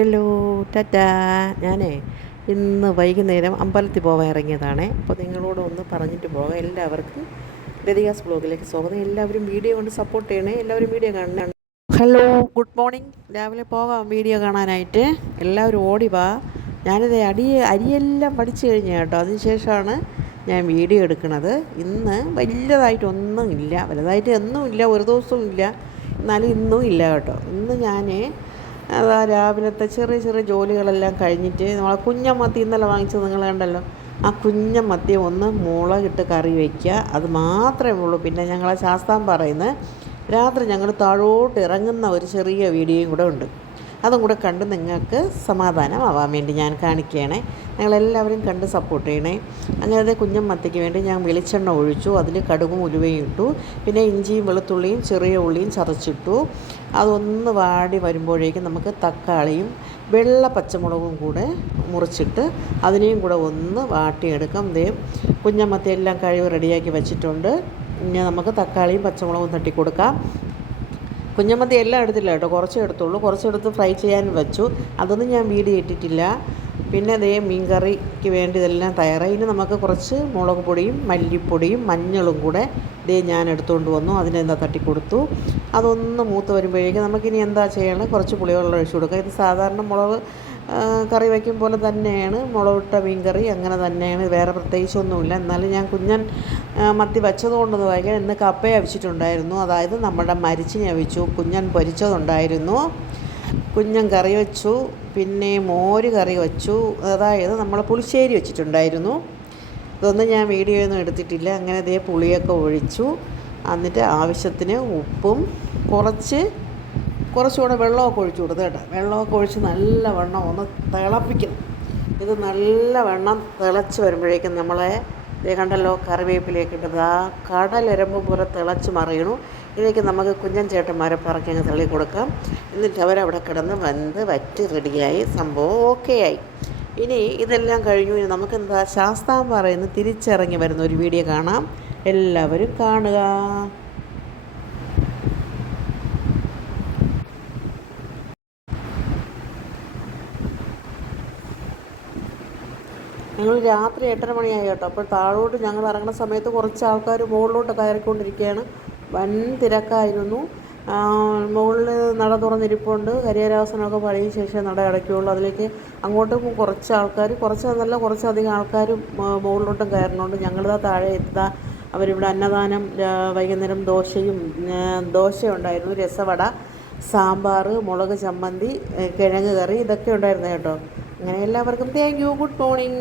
Hello Tata. ഞാനേ ഇന്ന് വൈകുന്നേരം അമ്പലത്തിൽ പോകാൻ ഇറങ്ങിയതാണേ. അപ്പോൾ നിങ്ങളോട് ഒന്ന് പറഞ്ഞിട്ട് പോകാം. എല്ലാവർക്കും ലതികാസ് ബ്ലോഗിലേക്ക് സ്വാഗതം. എല്ലാവരും വീഡിയോ കൊണ്ട് സപ്പോർട്ട് ചെയ്യണേ. എല്ലാവരും വീഡിയോ കാണണം. Hello, good morning. രാവിലെ പോകാം വീഡിയോ കാണാനായിട്ട്. എല്ലാവരും ഓടി വാ. ഞാനിത് അരിയെല്ലാം പഠിച്ചു കഴിഞ്ഞു കേട്ടോ. അതിനുശേഷമാണ് ഞാൻ വീഡിയോ എടുക്കുന്നത്. ഇന്ന് വലുതായിട്ട് ഒന്നും ഇല്ല, ഒരു ദിവസവും ഇല്ല, എന്നാലും ഇന്നും ഇല്ല കേട്ടോ. ഇന്ന് ഞാൻ രാവിലത്തെ ചെറിയ ചെറിയ ജോലികളെല്ലാം കഴിഞ്ഞിട്ട് നമ്മളെ കുഞ്ഞമത്തി ഇന്നലെ വാങ്ങിച്ചത് നിങ്ങൾ കണ്ടല്ലോ. ആ കുഞ്ഞമത്തി ഒന്ന് മുളകിട്ട് കറി വയ്ക്കുക, അത് മാത്രമേ ഉള്ളൂ. പിന്നെ ഞങ്ങളെ ശാസ്താംപാറയിൽ നിന്ന് രാത്രി ഞങ്ങൾ താഴോട്ട് ഇറങ്ങുന്ന ഒരു ചെറിയ വീഡിയോയും കൂടെ ഉണ്ട്. അതും കൂടെ കണ്ട് നിങ്ങൾക്ക് സമാധാനമാവാൻ വേണ്ടി ഞാൻ കാണിക്കുകയാണേ. ഞങ്ങളെല്ലാവരും കണ്ട് സപ്പോർട്ട് ചെയ്യണേ. അങ്ങനെ കുഞ്ഞമത്തിക്ക് വേണ്ടി ഞാൻ വെളിച്ചെണ്ണ ഒഴിച്ചു, അതിൽ കടുകും ഉലുവയും ഇട്ടു, പിന്നെ ഇഞ്ചിയും വെളുത്തുള്ളിയും ചെറിയ ഉള്ളിയും ചതച്ചിട്ടു. അതൊന്ന് വാടി വരുമ്പോഴേക്കും നമുക്ക് തക്കാളിയും വെള്ള പച്ചമുളകും കൂടെ മുറിച്ചിട്ട് അതിനെയും കൂടെ ഒന്ന് വാട്ടിയെടുക്കാം. കുഞ്ഞമത്തി എല്ലാം കഴിവ് റെഡിയാക്കി വെച്ചിട്ടുണ്ട്. ഇനി നമുക്ക് തക്കാളിയും പച്ചമുളകും തട്ടി കൊടുക്കാം. കുഞ്ഞമത്തി എല്ലാം എടുത്തില്ല കേട്ടോ, കുറച്ചേ എടുത്തുള്ളൂ. കുറച്ചെടുത്ത് ഫ്രൈ ചെയ്യാൻ വെച്ചു, അതൊന്നും ഞാൻ വീഡിയോ ഇട്ടിട്ടില്ല. പിന്നെ മീൻ കറിക്ക് വേണ്ടി ഇതെല്ലാം തയ്യാറായി. ഇനി നമുക്ക് കുറച്ച് മുളക് പൊടിയും മല്ലിപ്പൊടിയും മഞ്ഞളും കൂടെ ഞാൻ എടുത്തുകൊണ്ട് വന്നു. അതിനെന്താ തട്ടിക്കൊടുത്തു. അതൊന്ന് മൂത്ത് വരുമ്പോഴേക്കും നമുക്കിനി എന്താ ചെയ്യണം, കുറച്ച് പുളിവെള്ളം ഒഴിച്ചു കൊടുക്കുക. ഇത് സാധാരണ മുളക് കറി വയ്ക്കും പോലെ തന്നെയാണ്, മുളകിട്ട മീൻ കറി അങ്ങനെ തന്നെയാണ്, വേറെ പ്രത്യേകിച്ചൊന്നുമില്ല. എന്നാലും ഞാൻ കുഞ്ഞൻ മത്തി വെച്ചതുകൊണ്ടൊന്ന് വായിക്കാൻ. ഇന്ന് കപ്പ അവിച്ചിട്ടുണ്ടായിരുന്നു, അതായത് നമ്മുടെ മരിച്ചിനെ അവിച്ചു. കുഞ്ഞൻ പൊരിച്ചതുണ്ടായിരുന്നു, കുഞ്ഞൻ കറി വെച്ചു, പിന്നെ മോര് കറി വെച്ചു, അതായത് നമ്മൾ പുളിശ്ശേരി വെച്ചിട്ടുണ്ടായിരുന്നു. ഇതൊന്നും ഞാൻ വീഡിയോ ഒന്നും എടുത്തിട്ടില്ല. അങ്ങനെ പുളിയൊക്കെ ഒഴിച്ചു. എന്നിട്ട് ആവശ്യത്തിന് ഉപ്പും കുറച്ചുകൂടെ വെള്ളമൊക്കെ ഒഴിച്ചു കൊടുത്തു കേട്ടോ. വെള്ളമൊക്കെ ഒഴിച്ച് നല്ലവണ്ണം ഒന്ന് തിളപ്പിക്കണം. ഇത് നല്ലവണ്ണം തിളച്ച് വരുമ്പോഴേക്കും നമ്മളെ കണ്ടല്ലോ കറിവേപ്പിലേക്ക് ഇട്ടത് ആ കടലെരമ്പ് പോലെ തിളച്ച് മറിയണു. ഇതിലേക്ക് നമുക്ക് കുഞ്ഞൻ ചേട്ടന്മാരെ പറക്കി അങ്ങ് തള്ളി കൊടുക്കാം. എന്നിട്ട് അവരവിടെ കിടന്ന് വറ്റി റെഡിയായി, സംഭവം ഓക്കെ ആയി. ഇനി ഇതെല്ലാം കഴിഞ്ഞു. ഇനി നമുക്കെന്താ ശാസ്താംപാറയിൽ നിന്ന് തിരിച്ചിറങ്ങി വരുന്ന ഒരു വീഡിയോ കാണാം. എല്ലാവരും കാണുക. ഞങ്ങൾ രാത്രി 8:30 മണിയായി കേട്ടോ. അപ്പോൾ താഴോട്ട് ഞങ്ങൾ ഇറങ്ങുന്ന സമയത്ത് കുറച്ച് ആൾക്കാർ മുകളിലോട്ട് കയറിക്കൊണ്ടിരിക്കുകയാണ്. വൻ തിരക്കായിരുന്നു. മുകളിൽ നട തുറന്നിരിപ്പുണ്ട്. ഹരിഹരാസനമൊക്കെ പഴയ ശേഷം നട അടയ്ക്കുകയുള്ളൂ. അതിലേക്ക് അങ്ങോട്ടും കുറച്ചധികം ആൾക്കാർ മുകളിലോട്ടും കയറുന്നുണ്ട്. ഞങ്ങളിതാ താഴെ എത്തുക. അവരിവിടെ അന്നദാനം, വൈകുന്നേരം ദോശ ഉണ്ടായിരുന്നു, രസവട, സാമ്പാർ, മുളക് ചമ്മന്തി, കിഴങ്ങ് കറി, ഇതൊക്കെ ഉണ്ടായിരുന്നു കേട്ടോ. അങ്ങനെ എല്ലാവർക്കും താങ്ക് യു. Good morning.